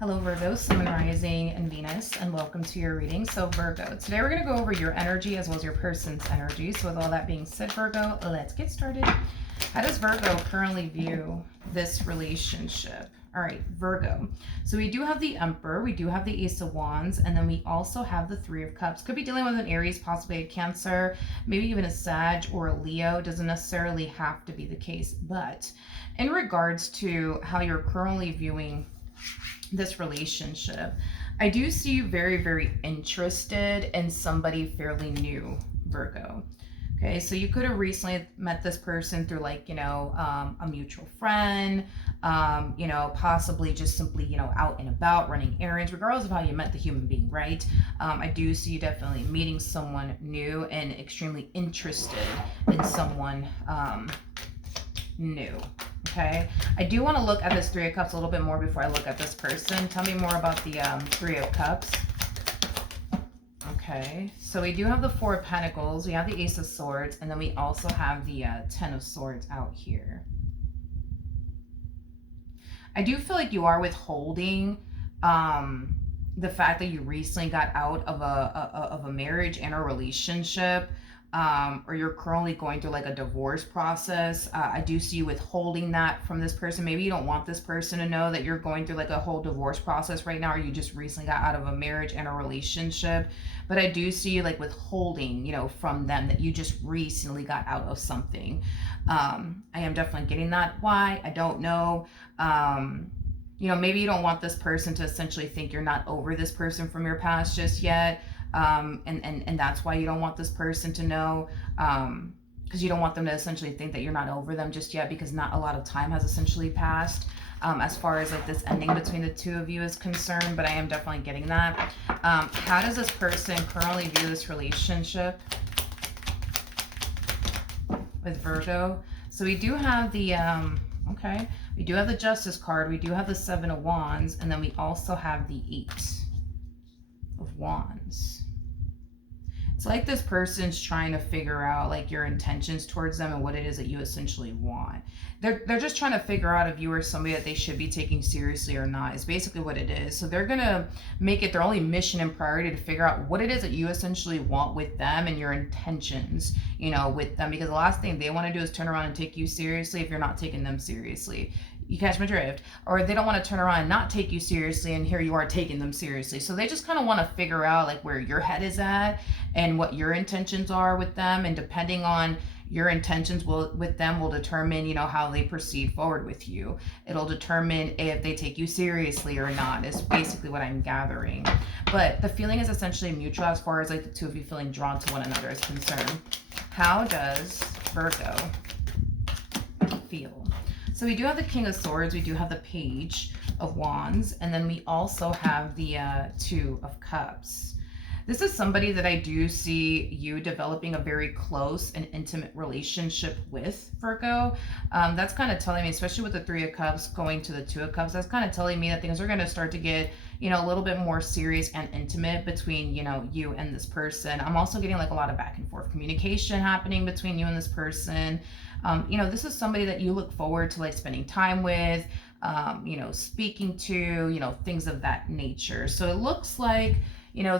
Hello Virgo, Sun, Rising, and Venus, and welcome to your reading. So Virgo, today we're going to go over your energy as well as your person's energy. So with all that being said, Virgo, let's get started. How does Virgo currently view this relationship? All right, Virgo. So we do have the Emperor, we do have the Ace of Wands, and then we also have the Three of Cups. Could be dealing with an Aries, possibly a Cancer, maybe even a Sag or a Leo. Doesn't necessarily have to be the case. But in regards to how you're currently viewing this relationship, I do see you very, very interested in somebody fairly new, Virgo. Okay, so you could have recently met this person through a mutual friend, possibly just simply, out and about running errands, regardless of how you met the human being, right? I do see you definitely meeting someone new and extremely interested in someone new. Okay, I do want to look at this Three of Cups a little bit more before I look at this person. Tell me more about the Three of Cups. Okay, so we do have the Four of Pentacles, we have the Ace of Swords, and then we also have the Ten of Swords out here. I do feel like you are withholding the fact that you recently got out of a marriage and a relationship, or you're currently going through like a divorce process. I do see you withholding that from this person. Maybe you don't want this person to know that you're going through like a whole divorce process right now, or you just recently got out of a marriage and a relationship. But I do see you like withholding, from them that you just recently got out of something. I am definitely getting that. Why? I don't know. Maybe you don't want this person to essentially think you're not over this person from your past just yet. And that's why you don't want this person to know, because you don't want them to essentially think that you're not over them just yet, because not a lot of time has essentially passed as far as like this ending between the two of you is concerned. But I am definitely getting that. How does this person currently view this relationship with Virgo? So we do have the we do have the Justice card, we do have the Seven of Wands, and then we also have the Eight of Wands. It's like this person's trying to figure out like your intentions towards them and what it is that you essentially want. They're just trying to figure out if you are somebody that they should be taking seriously or not, is basically what it is. So they're gonna make it their only mission and priority to figure out what it is that you essentially want with them and your intentions, with them, because the last thing they want to do is turn around and take you seriously if you're not taking them seriously. You catch my drift? Or they don't want to turn around and not take you seriously, and here you are taking them seriously. So they just kind of want to figure out like where your head is at and what your intentions are with them, and depending on your intentions with them will determine, how they proceed forward with you. It'll determine if they take you seriously or not, is basically what I'm gathering. But the feeling is essentially mutual as far as like the two of you feeling drawn to one another is concerned. How does Virgo feel? So we do have the King of Swords, we do have the Page of Wands, and then we also have the Two of Cups. This is somebody that I do see you developing a very close and intimate relationship with, Virgo. That's kind of telling me, especially with the Three of Cups going to the Two of Cups, that's kind of telling me that things are going to start to get, a little bit more serious and intimate between, you and this person. I'm also getting like a lot of back and forth communication happening between you and this person. This is somebody that you look forward to like spending time with, speaking to, things of that nature. So it looks like,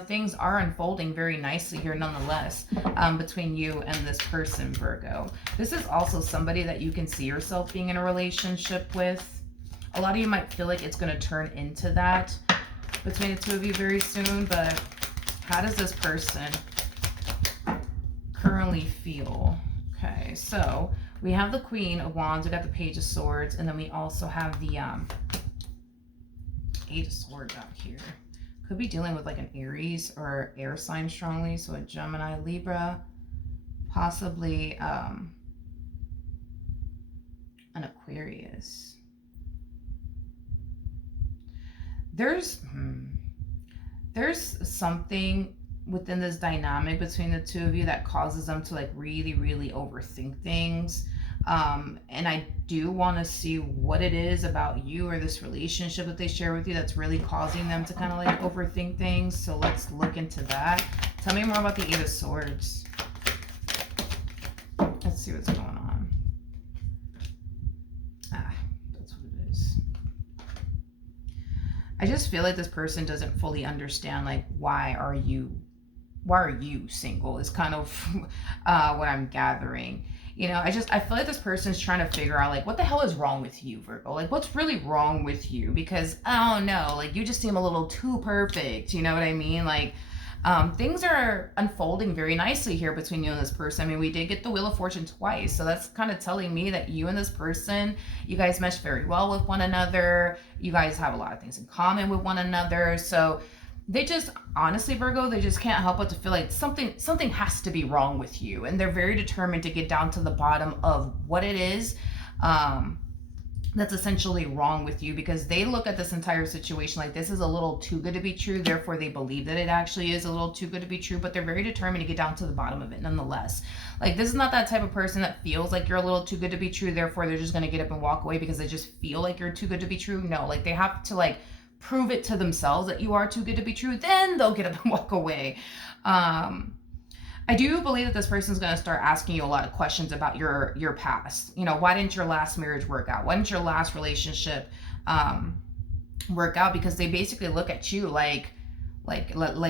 things are unfolding very nicely here nonetheless, between you and this person, Virgo. This is also somebody that you can see yourself being in a relationship with. A lot of you might feel like it's going to turn into that between the two of you very soon, but how does this person currently feel? Okay, so we have the Queen of Wands, we got the Page of Swords, and then we also have the Eight of Swords out here. Could be dealing with like an Aries or air sign strongly, so a Gemini, Libra, possibly an Aquarius. There's something within this dynamic between the two of you that causes them to like really, really overthink things. And I do want to see what it is about you or this relationship that they share with you that's really causing them to kind of like overthink things. So let's look into that. Tell me more about the Eight of Swords. Let's see what's going on. That's what it is. I just feel like this person doesn't fully understand, like, why are you single is kind of what I'm gathering. I feel like this person's trying to figure out, like, what the hell is wrong with you, Virgo? Like, what's really wrong with you? Because I don't know, like, you just seem a little too perfect. You know what I mean? Like, things are unfolding very nicely here between you and this person. I mean, we did get the Wheel of Fortune twice, so that's kind of telling me that you and this person, you guys mesh very well with one another. You guys have a lot of things in common with one another. So they just, honestly, Virgo, they just can't help but to feel like something has to be wrong with you, and they're very determined to get down to the bottom of what it is that's essentially wrong with you, because they look at this entire situation like this is a little too good to be true. Therefore, they believe that it actually is a little too good to be true, but they're very determined to get down to the bottom of it nonetheless. Like, this is not that type of person that feels like you're a little too good to be true, therefore they're just going to get up and walk away because they just feel like you're too good to be true. No, like, they have to, like, prove it to themselves that you are too good to be true, then they'll get up and walk away. I do believe that this person's going to start asking you a lot of questions about your past. Why didn't your last marriage work out? Why didn't your last relationship work out? Because they basically look at you like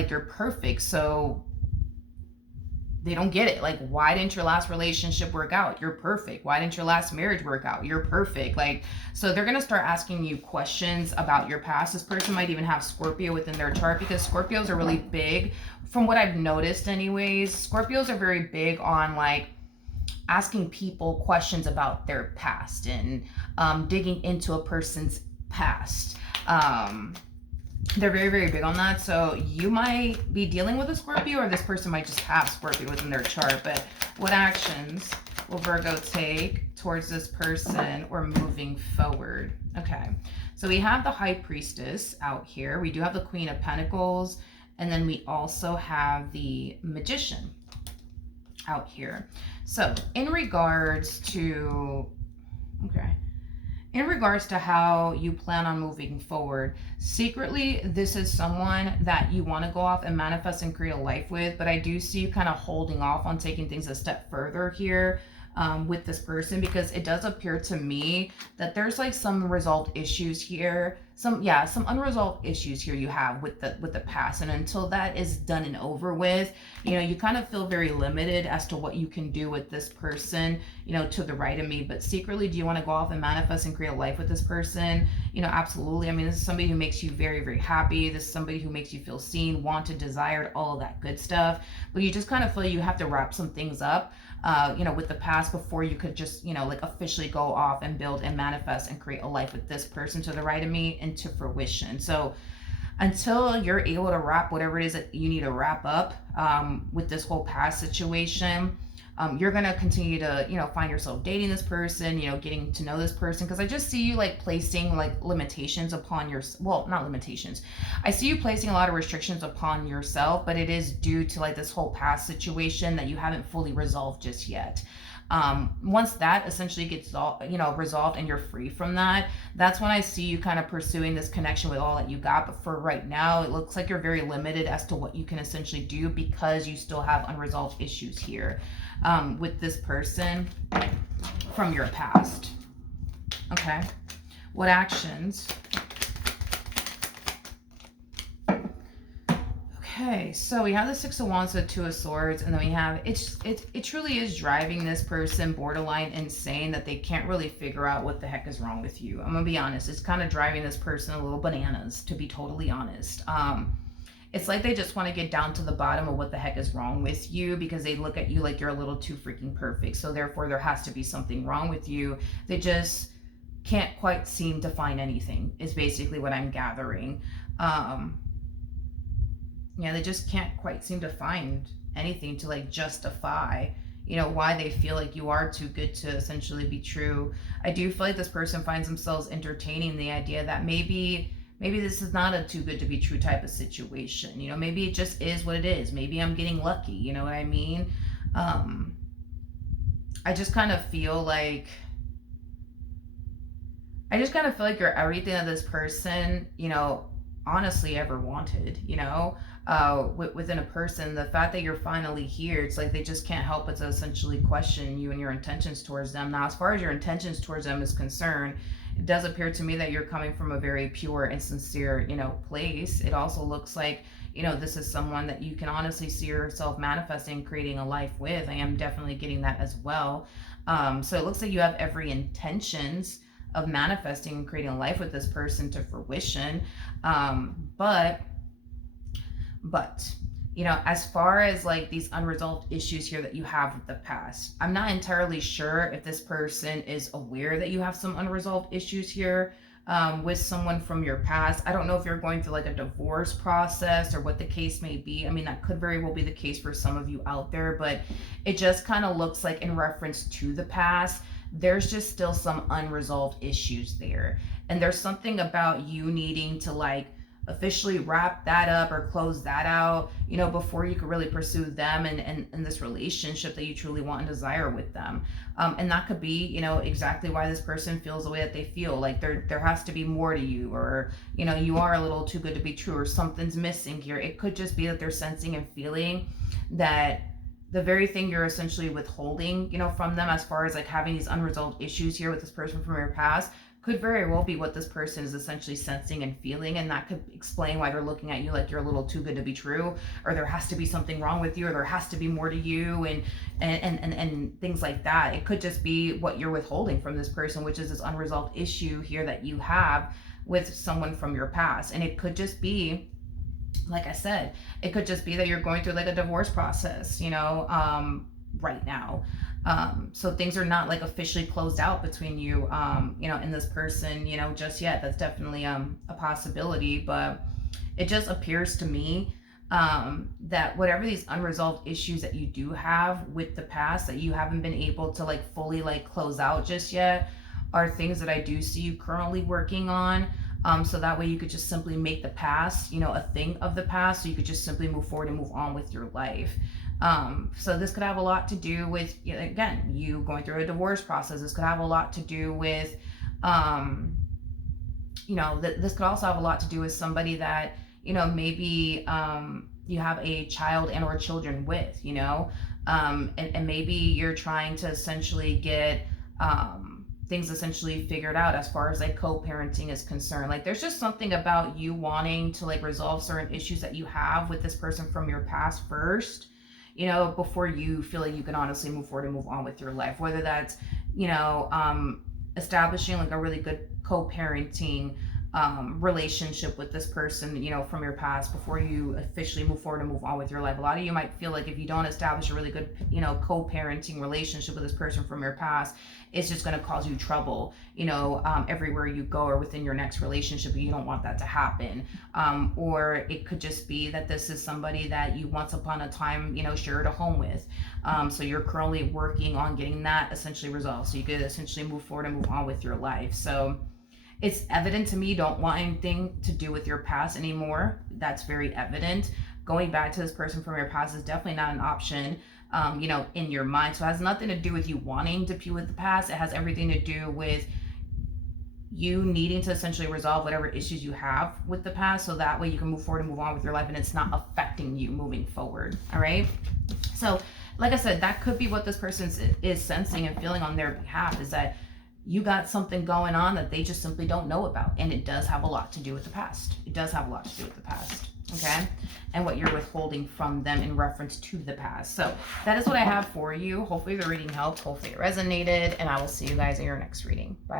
you're perfect. So they don't get it. Like, why didn't your last relationship work out? You're perfect. Why didn't your last marriage work out? You're perfect. Like, so they're going to start asking you questions about your past. This person might even have Scorpio within their chart, because Scorpios are really big, from what I've noticed anyways. Scorpios are very big on, like, asking people questions about their past and digging into a person's past. They're very, very big on that. So you might be dealing with a Scorpio, or this person might just have Scorpio within their chart. But what actions will Virgo take towards this person or moving forward? Okay, so we have the High Priestess out here. We do have the Queen of Pentacles. And then we also have the Magician out here. So in regards to how you plan on moving forward, secretly, this is someone that you want to go off and manifest and create a life with, but I do see you kind of holding off on taking things a step further here with this person, because it does appear to me that there's like some resolved issues here, some unresolved issues here you have with the past, and until that is done and over with, you kind of feel very limited as to what you can do with this person, to the right of me. But secretly, do you want to go off and manifest and create a life with this person? Absolutely. I mean, this is somebody who makes you very, very happy. This is somebody who makes you feel seen, wanted, desired, all of that good stuff. But you just kind of feel you have to wrap some things up with the past before you could just, like, officially go off and build and manifest and create a life with this person to the right of me into fruition. So until you're able to wrap whatever it is that you need to wrap up with this whole past situation, you're going to continue to, find yourself dating this person, getting to know this person. Because I just see you, like, placing, like, limitations upon not limitations. I see you placing a lot of restrictions upon yourself, but it is due to, like, this whole past situation that you haven't fully resolved just yet. Once that essentially gets resolved and you're free from that, that's when I see you kind of pursuing this connection with all that you got. But for right now, it looks like you're very limited as to what you can essentially do, because you still have unresolved issues here with this person from your past. Okay, what actions? Okay, so we have the Six of Wands, the Two of Swords, and then we have, it truly is driving this person borderline insane that they can't really figure out what the heck is wrong with you. I'm gonna be honest, it's kind of driving this person a little bananas, to be totally honest. It's like they just want to get down to the bottom of what the heck is wrong with you, because they look at you like you're a little too freaking perfect. So therefore, there has to be something wrong with you. They just can't quite seem to find anything, is basically what I'm gathering. They just can't quite seem to find anything to, like, justify, why they feel like you are too good to essentially be true. I do feel like this person finds themselves entertaining the idea that maybe this is not a too good to be true type of situation. Maybe it just is what it is. Maybe I'm getting lucky. You know what I mean? I just kind of feel like you're everything that this person, honestly ever wanted, within a person. The fact that you're finally here, it's like they just can't help but to essentially question you and your intentions towards them. Now, as far as your intentions towards them is concerned, It does appear to me that you're coming from a very pure and sincere, place. It also looks like, this is someone that you can honestly see yourself manifesting, creating a life with. I am definitely getting that as well. So it looks like you have every intentions of manifesting and creating a life with this person to fruition. But as far as like these unresolved issues here that you have with the past, I'm not entirely sure if this person is aware that you have some unresolved issues here with someone from your past. I don't know if you're going through like a divorce process or what the case may be. I mean, that could very well be the case for some of you out there, but it just kind of looks like in reference to the past, there's just still some unresolved issues there. And there's something about you needing to like officially wrap that up or close that out, before you could really pursue them and this relationship that you truly want and desire with them. And that could be, exactly why this person feels the way that they feel. Like there has to be more to you, or, you are a little too good to be true, or something's missing here. It could just be that they're sensing and feeling that the very thing you're essentially withholding, from them, as far as like having these unresolved issues here with this person from your past, could very well be what this person is essentially sensing and feeling, and that could explain why they're looking at you like you're a little too good to be true, or there has to be something wrong with you, or there has to be more to you, and things like that. It could just be what you're withholding from this person, which is this unresolved issue here that you have with someone from your past. And it could just be, like I said, it could just be that you're going through like a divorce process, right now. So things are not like officially closed out between you, and this person, just yet. That's definitely a possibility, but it just appears to me that whatever these unresolved issues that you do have with the past that you haven't been able to like fully like close out just yet are things that I do see you currently working on. So that way you could just simply make the past, a thing of the past, so you could just simply move forward and move on with your life. So this could have a lot to do with, again, you going through a divorce process. This could have a lot to do with, this could also have a lot to do with somebody that, maybe you have a child and or children with, and maybe you're trying to essentially get things essentially figured out as far as like co-parenting is concerned. Like there's just something about you wanting to like resolve certain issues that you have with this person from your past first, before you feel like you can honestly move forward and move on with your life. Whether that's, establishing like a really good co-parenting relationship with this person, from your past before you officially move forward and move on with your life. A lot of you might feel like if you don't establish a really good, co-parenting relationship with this person from your past, it's just going to cause you trouble, everywhere you go or within your next relationship. You don't want that to happen. Or it could just be that this is somebody that you once upon a time, shared a home with. So you're currently working on getting that essentially resolved, so you could essentially move forward and move on with your life. So it's evident to me you don't want anything to do with your past anymore. That's very evident. Going back to this person from your past is definitely not an option, in your mind. So it has nothing to do with you wanting to be with the past. It has everything to do with you needing to essentially resolve whatever issues you have with the past, so that way you can move forward and move on with your life and it's not affecting you moving forward. All right. So like I said, that could be what this person is sensing and feeling on their behalf, is that you got something going on that they just simply don't know about. And it does have a lot to do with the past. It does have a lot to do with the past. Okay. And what you're withholding from them in reference to the past. So that is what I have for you. Hopefully the reading helped. Hopefully it resonated. And I will see you guys in your next reading. Bye.